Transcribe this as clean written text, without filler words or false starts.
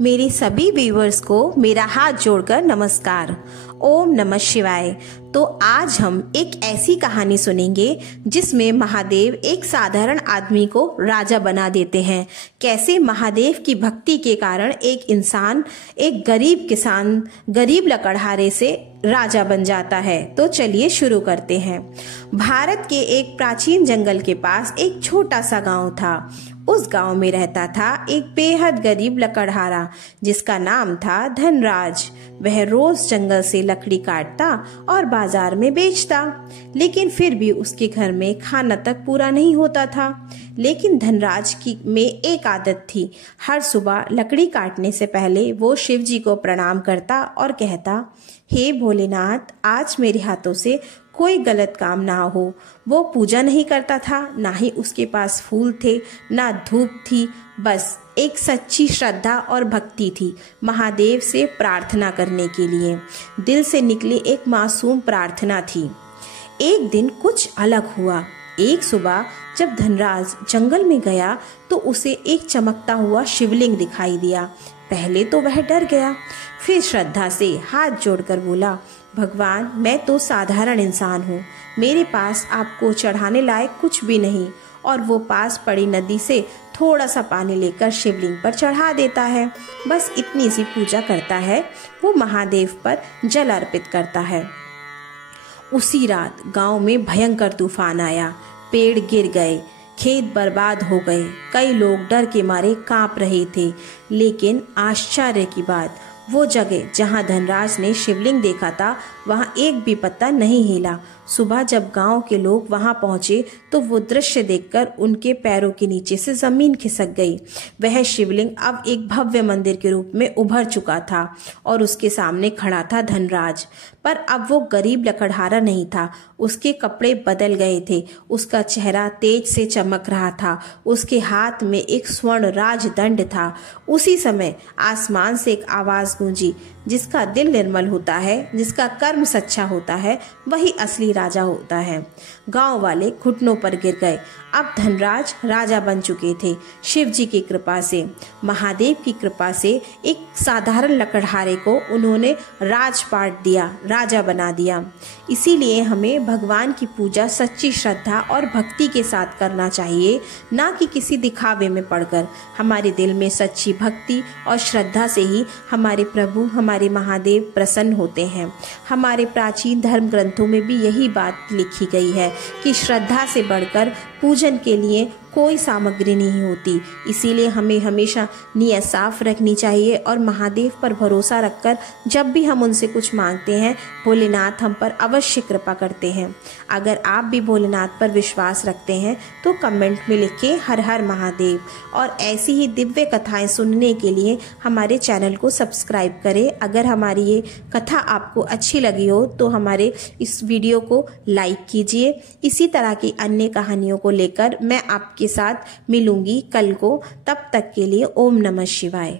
मेरे सभी व्यूअर्स को मेरा हाथ जोड़कर नमस्कार। ओम नमः शिवाय। तो आज हम एक ऐसी कहानी सुनेंगे जिसमें महादेव एक साधारण आदमी को राजा बना देते हैं। कैसे महादेव की भक्ति के कारण एक इंसान एक गरीब किसान, गरीब लकड़हारे से राजा बन जाता है। तो चलिए शुरू करते हैं। भारत के एक प्राचीन जंगल के पास एक छोटा सा गांव था। उस गांव में रहता था एक बेहद गरीब लकड़हारा जिसका नाम था धनराज। वह रोज जंगल से लकड़ी काटता और बाजार में बेचता, लेकिन फिर भी उसके घर में खाना तक पूरा नहीं होता था। लेकिन धनराज की में एक आदत थी। हर सुबह लकड़ी काटने से पहले वो शिव जी को प्रणाम करता और कहता, हे भोलेनाथ, आज मेरे हाथों से कोई गलत काम ना हो। वो पूजा नहीं करता था, ना ही उसके पास फूल थे, ना धूप थी, बस एक सच्ची श्रद्धा और भक्ति थी। महादेव से प्रार्थना करने के लिए दिल से निकली एक मासूम प्रार्थना थी। एक दिन कुछ अलग हुआ। एक सुबह जब धनराज जंगल में गया तो उसे एक चमकता हुआ शिवलिंग दिखाई दिया। पहले तो वह डर गया, फिर श्रद्धा से हाथ जोड़कर बोला, भगवान, मैं तो साधारण इंसान हूँ, मेरे पास आपको चढ़ाने लायक कुछ भी नहीं। और वो पास पड़ी नदी से थोड़ा सा पानी लेकर शिवलिंग पर चढ़ा देता है। बस इतनी सी पूजा करता है। वो महादेव पर जल अर्पित करता है। उसी रात गांव में भयंकर तूफान आया। पेड़ गिर गए, खेत बर्बाद हो गए। कई लोग डर के मारे कांप रहे थे। लेकिन आश्चर्य की बात, वो जगह जहां धनराज ने शिवलिंग देखा था वहां एक भी पत्ता नहीं हिला। सुबह जब गांव के लोग वहां पहुंचे तो वो दृश्य देखकर उनके पैरों के नीचे से जमीन खिसक गई। वह शिवलिंग अब एक भव्य मंदिर के रूप में उभर चुका था और उसके सामने खड़ा था धनराज। पर अब वो गरीब लकड़हारा नहीं था। उसके कपड़े बदल गए थे, उसका चेहरा तेज से चमक रहा था, उसके हाथ में एक स्वर्ण राजदंड था। उसी समय आसमान से एक आवाज गूंजी, जिसका दिल निर्मल होता है, जिसका कर्म सच्चा होता है, वही असली राजा होता है। गांव वाले घुटनों पर गिर गए। अब धनराज राजा बन चुके थे। शिव जी की कृपा से, महादेव की कृपा से एक साधारण लकड़हारे को उन्होंने राजपाट दिया, राजा बना दिया। इसीलिए हमें भगवान की पूजा सच्ची श्रद्धा और भक्ति के साथ करना चाहिए, ना कि किसी दिखावे में पड़कर। हमारे दिल में सच्ची भक्ति और श्रद्धा से ही हमारे प्रभु, हमारे महादेव प्रसन्न होते हैं। हमारे प्राचीन धर्म ग्रंथों में भी यही बात लिखी गई है कि श्रद्धा से बढ़कर पूजन के लिए कोई सामग्री नहीं होती। इसीलिए हमें हमेशा नीयत साफ रखनी चाहिए और महादेव पर भरोसा रखकर जब भी हम उनसे कुछ मांगते हैं, भोलेनाथ हम पर अवश्य कृपा करते हैं। अगर आप भी भोलेनाथ पर विश्वास रखते हैं तो कमेंट में लिखें हर हर महादेव। और ऐसी ही दिव्य कथाएं सुनने के लिए हमारे चैनल को सब्सक्राइब करें। अगर हमारी ये कथा आपको अच्छी लगी हो तो हमारे इस वीडियो को लाइक कीजिए। इसी तरह की अन्य कहानियों को लेकर मैं आपके साथ मिलूंगी कल को। तब तक के लिए ओम नमः शिवाय।